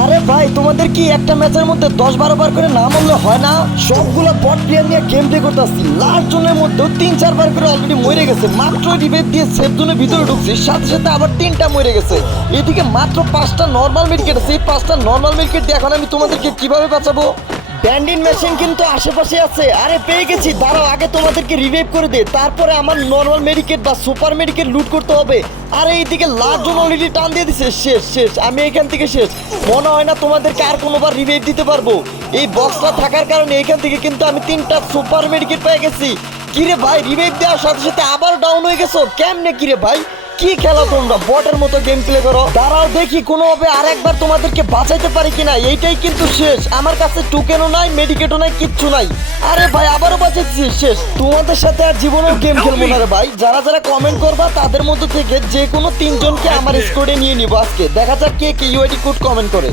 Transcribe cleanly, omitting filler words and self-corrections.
আরে ভাই তোমাদের কি একটা ম্যাচের মধ্যে 10-12 বার করে না মরলে হয় না? সবগুলো বট প্লেয়ার নিয়ে গেম প্লে করতেছি, লাস্ট জোনের মধ্যেও 3-4 বার করে অলরেডি মরে গেছে। মাত্র রিভাইভ দিয়ে সেফ জোনের ভিতরে ঢুকছি, সাথে সাথে আবার 3টা মরে গেছে। এদিকে মাত্র 5টা নর্মাল মেডিকেট আছে, এই 5টা নর্মাল মেডিকেট দিয়ে এখন আমি তোমাদেরকে কিভাবে বাঁচাবো? ব্যান্ডিন মেশিন কিন্তু আশেপাশে আছে। আরে পেয়ে গেছি, দাঁড়াও আগে তোমাদেরকে রিভাইভ করে দে, তারপরে আমার নর্মাল মেডিকেট বা সুপার মেডিকেট লুট করতে হবে। আরে এইদিকে লাস্ট জন অলরেডি টান দিয়ে দিছে, শেষ শেষ, আমি এখান থেকে শেষ। মনে হয় না তোমাদেরকে আর কোনোবার রিভাইভ দিতে পারবো। এই বক্সটা থাকার কারণে এখান থেকে কিন্তু আমি 3টা সুপার মেডিকেট পেয়ে গেছি। কিরে ভাই, রিভাইভ দেওয়ার সাথে সাথে আবার ডাউন হয়ে গেছো কেমনে? কিরে ভাই, কি খেলা তোমরা, বটের মতো গেম প্লে করো। দাঁড়াও দেখি কোনোভাবে আরেকবার তোমাদেরকে বাঁচাইতে পারি কিনা। এইটাই কিন্তু শেষ, আমার কাছে টোকেনও নাই, মেডিকেটও নাই, কিচ্ছু নাই। আরে ভাই আবারও বাঁচাচ্ছি, শেষ। তোমাদের সাথে আর জীবনেও গেম খেলবো না রে ভাই। যারা যারা কমেন্ট করবা তাদের মধ্যে থেকে যে কোনো 3 জনকে আমার স্কোয়াডে নিয়ে নিবো আজকে। দেখা যাক কে কি ইউআইডি কোড কমেন্ট করে।